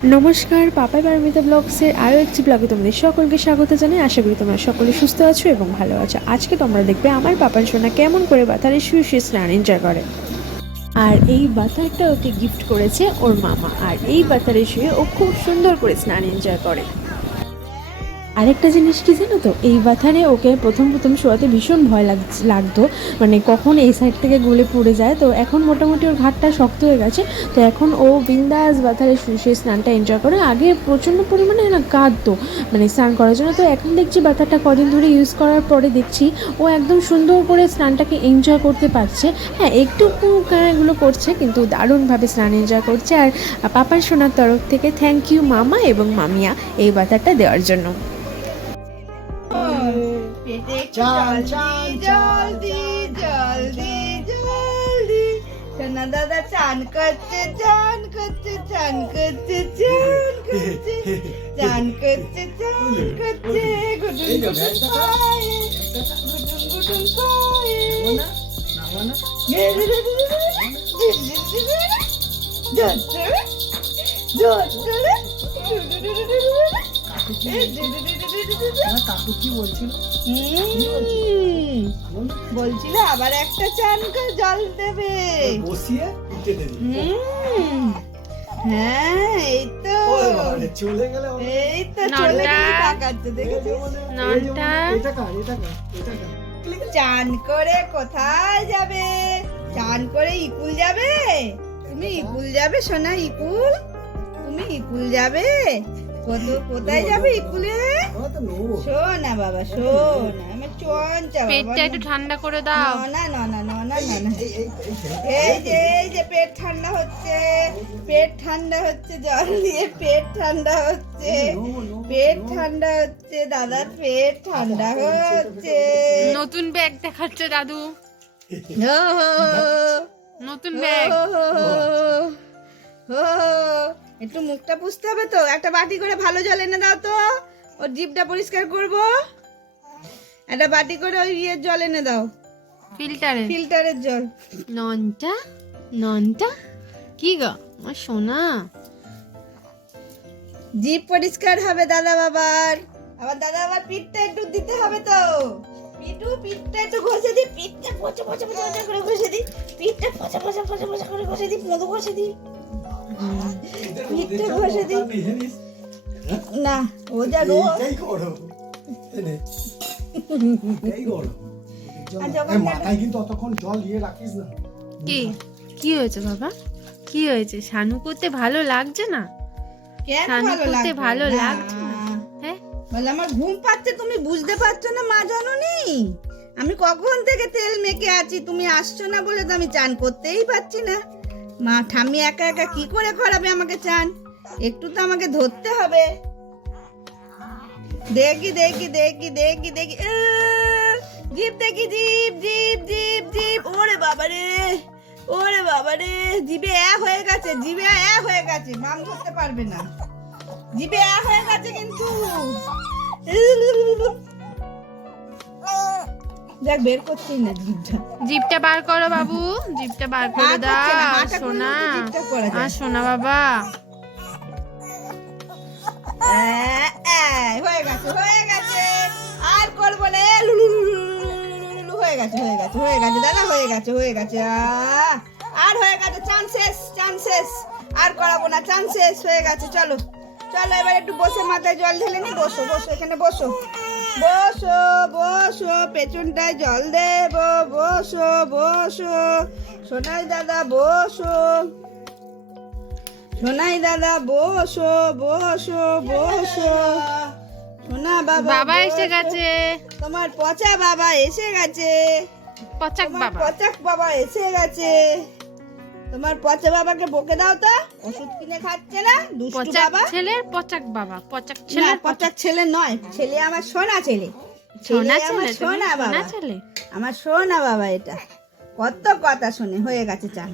নমস্কার, পাপাই পারমিতা ব্লগসের আরও একটি ব্লগে তোমাদের সকলকে স্বাগত জানাই। আশা করি তোমরা সকলে সুস্থ আছো এবং ভালো আছো। আজকে তোমরা দেখবে আমার পাপার সোনা কেমন করে বাতারে শুয়ে শুয়ে স্নান এনজয় করে। আর এই বাতারটা ওকে গিফট করেছে ওর মামা। আর এই বাতারে শুয়ে ও খুব সুন্দর করে স্নান এনজয় করে। আরেকটা জিনিস কি জানো তো? এই বাথারে ওকে প্রথম প্রথম শোয়াতে ভীষণ ভয় লাগ- লাগতো। মানে কখন এই সাইড থেকে গলে পড়ে যায়। তো এখন মোটামুটি ওর ঘাটটা শক্ত হয়ে গেছে। তো এখন ও বিন্দাস বাথারে শুয়ে স্নানটা এনজয় করে। আগে প্রচণ্ড পরিমাণে না কাঁদতো মানে স্নান করার জন্য। তো এখন দেখছি বাথারটা কদিন ধরে ইউজ করার পরে দেখছি ও একদম সুন্দর করে স্নানটাকে এনজয় করতে পারছে। হ্যাঁ একটু এগুলো করছে, কিন্তু দারুণভাবে স্নান এনজয় করছে। আর পাপার সোনার তরফ থেকে থ্যাংক ইউ মামা এবং মামিয়া এই বাতারটা দেওয়ার জন্য। পেটে একটু চান, জল চান, দি জল দি জল দি সোনা দাদা চান করছে চান করছে চান করছে চান করছে চান করছে চান করছে গুডুন ব্যাগটা পায়ে গুডুন গুডুন পায়ে নাও না, নাও না। কাকু কি বলছিল? বলছিল? আবার একটা চান জল দেবে। বসিয়ে উঠে দেবে। হ্যাঁ এই তো। চলে গেলে এই তো চলে গেলে তাকাচ্ছে দেখেছিস? এই এটা কার এটা কার এটা কার? চান করে কোথায় যাবে? চান করে ইকুল যাবে? তুমি ইকুল যাবে সোনা ইকুল? তুমি ইকুল যাবে? কত কোথায় যাবে শোনা বাবা শোনা আমি চঞ্চা বাবা পেটটা একটু ঠান্ডা করে দাও। না না না না না না না। এই যে এই। যে পেট ঠান্ডা হচ্ছে পেট ঠান্ডা হচ্ছে জল দিয়ে পেট ঠান্ডা হচ্ছে পেট ঠান্ডা হচ্ছে দাদার পেট ঠান্ডা হচ্ছে। নতুন ব্যাগ দেখাচ্ছে দাদু। নতুন ব্যাগ। হো, হো, হো। একটু মুখটা পুষতে হবে তো। একটা বাটি করে ভালো জল এনে দাও তো। ওর জিভটা পরিষ্কার করব। একটা বাটি করে ওই ইয়ের জল এনে দাও। ফিল্টারে ফিল্টারের জল। ননটা? ননটা? কি গো? আমার সোনা। জিভ পরিষ্কার হবে দাদা বাবার। আবার দাদা বাবার পিঠটা একটু দিতে হবে তো। পিটু পিঠটা একটু ঘষে দি পিঠটা পচা পচা পচা পচা করে ঘষে দি পিঠটা পচা পচা পচা পচা করে ঘষে দি মধু ঘষে দি পিঠটা ঘষে দি না ও যা রো এইটাই করো। এনে। এইটাই করো। আর যখন এই মাথায় কিন্তু অতক্ষণ জল দিয়ে রাখিস না। কি? কি হয়েছে বাবা? কি হয়েছে? শানু করতে ভালো লাগছে না? ভালো করতে ভালো লাগছে না? হ্যাঁ? বলে আমার ঘুম পাচ্ছে তুমি বুঝতে পারছ না মা জানোনি? আমি কখন থেকে তেল মেখে আছি তুমি আসছো না বলে তো আমি চান করতেই পারছি না। মা, ঠাম্মি একা একা কি করে করাবে আমাকে চান? একটু তো আমাকে ধরতে হবে। দেখি দেখি দেখি দেখি দেখি। জিপ দেখি, জিপ জিপ জিপ জিপ। ওরে বাবারে ওরে বাবারে জিভে এক হয়ে গেছে জিভে এক হয়ে গেছে। মাম ধরতে পারবে না। জিভে এক হয়ে গেছে কিন্তু। দেখ বের করছি না জিভটা। জিপটা বার করো বাবু জিপটা বার করে দাও সোনা। আর সোনা বাবা। হয়ে গেছে হয়ে গেছে। আর করব না লুলু, হয়ে গেছে হয়ে গেছে হয়ে গেছে দাদা হয়ে গেছে হয়ে গেছে আর হয়ে গেছে চান শেষ চান আর করাবো না চান শেষ হয়ে গেছে চলো। চলো এবার একটু বসে মাথায় জল ঢেলে নি বসো বসো এখানে বসো। বসো বসো পেছনটায় জল দেবো বসো বসো। সোনাই দাদা বসো। সোনাই দাদা বসো বসো বসো। সোনা বাবা বাবা এসে গেছে। তোমার পচা বাবা এসে গেছে। পচাক বাবা। পচাক বাবা এসে গেছে। তোমার পচা বাবাকে বকে দাও তো। ওষুধ কিনে খাচ্ছে না দুষ্টু বাবা। ছেলের পচাক বাবা পচাক ছেলে পচাক ছেলে নয় ছেলে আমার সোনা ছেলে। সোনা ছেলে সোনা বাবা। আমার সোনা বাবা এটা। কত কথা শুনে হয়ে গেছে চান।